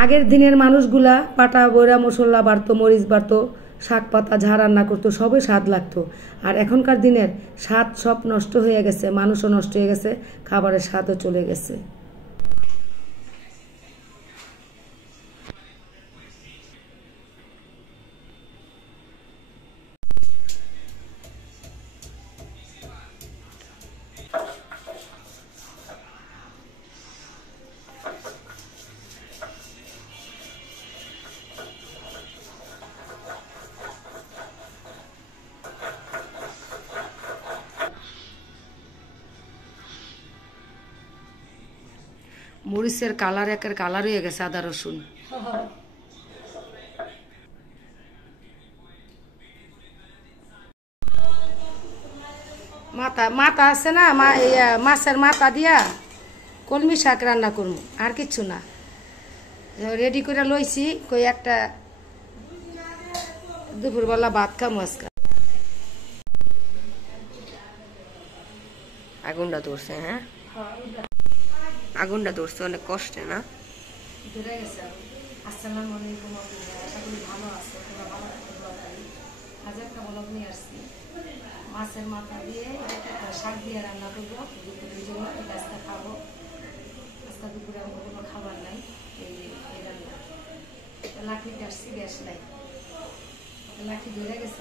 আগের দিনের মানুষগুলা পাটা বইরা মশলা বাড়তো, মরিচ বাড়তো, শাক পাতা ঝা রান্না করতো, সবই স্বাদ লাগতো। আর এখনকার দিনের স্বাদ সব নষ্ট হয়ে গেছে, মানুষও নষ্ট হয়ে গেছে, খাবারের স্বাদও চলে গেছে। মরিচের কালার একের কালার হয়ে গেছে আদা রসুন। মাথা মাথা আছে না, মাছের মাথা দিয়া কলমি শাক রান্না করবো, আর কিচ্ছু না। রেডি করে লইছি, কই একটা দুপুরবেলা ভাত খামো আজকে। আগুনটা ধরছে, হ্যাঁ আগুনটা ধরছে অনেক কষ্টে না। আসসালামু আলাইকুম, আশা করি ভালো আছে। আজ একটা ব্লগ নিয়ে আসছি, মাছের মাথা দিয়ে শাক দিয়ে রান্না করবো দুপুরের জন্য। আজকে খাবো, আজকে দুপুরে আমার কোনো খাবার নাই, এই রান্না। লাকড়িতে আসছি, গ্যাস নাই, লাকড়ি ধরে গেছে।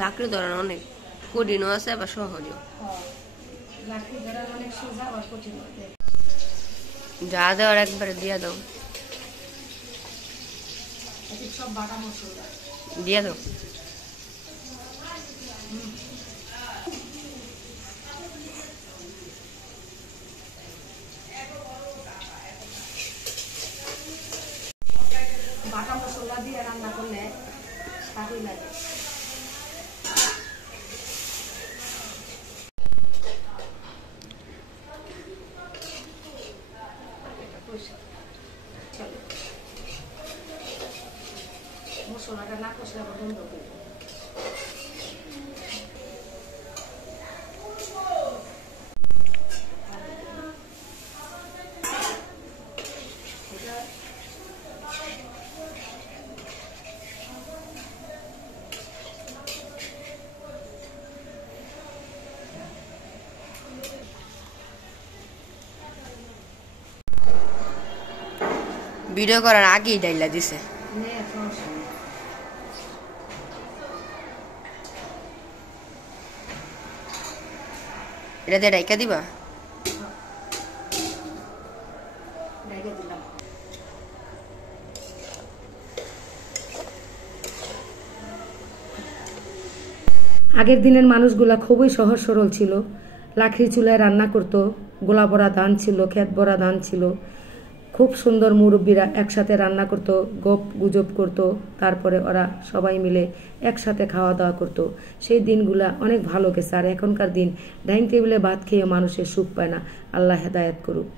লাকড়ি ধরানো অনেক কঠিনও আছে আবার সহজও। লাকড়ি ধরা অনেক সোজা আর কঠিন। যা দেওয়ার একবারে দিয়া দাও, সব বাটা মশলা দিয়া দাও। বাটা মশলা দিয়ে রান্না করলে স্বাদই লাগে। মশলাটা না কষলে আবার বন্ধ করবো। ভিডিও করার আগেই ডাইলা দিছে। এটা দিয়ে ডাইকা দিবা। আগের দিনের মানুষগুলা খুবই সহজ সরল ছিল। লাকড়ি চুলায় রান্না করত, গোলা ভরা ধান ছিল, ক্ষেত ভরা ধান ছিল। খুব সুন্দর মুরব্বীরা একসাথে রান্না করত, গপ গুজব করত, তারপরে ওরা সবাই মিলে একসাথে খাওয়া দাওয়া করত। সেই দিনগুলা অনেক ভালো গেছে। আর এখনকার দিন ডাইনিং টেবিলে ভাত খেয়ে মানুষের সুখ পায় না। আল্লাহ হেদায়েত করুক।